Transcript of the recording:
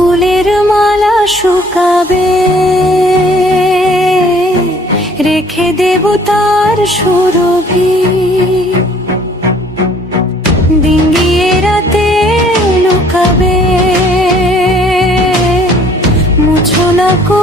ফুলের মালা শুকাবে, রেখে দেব তার সুরভি। ডিঙ্গিয়ে রাতে লুকাবে, মুছো না কো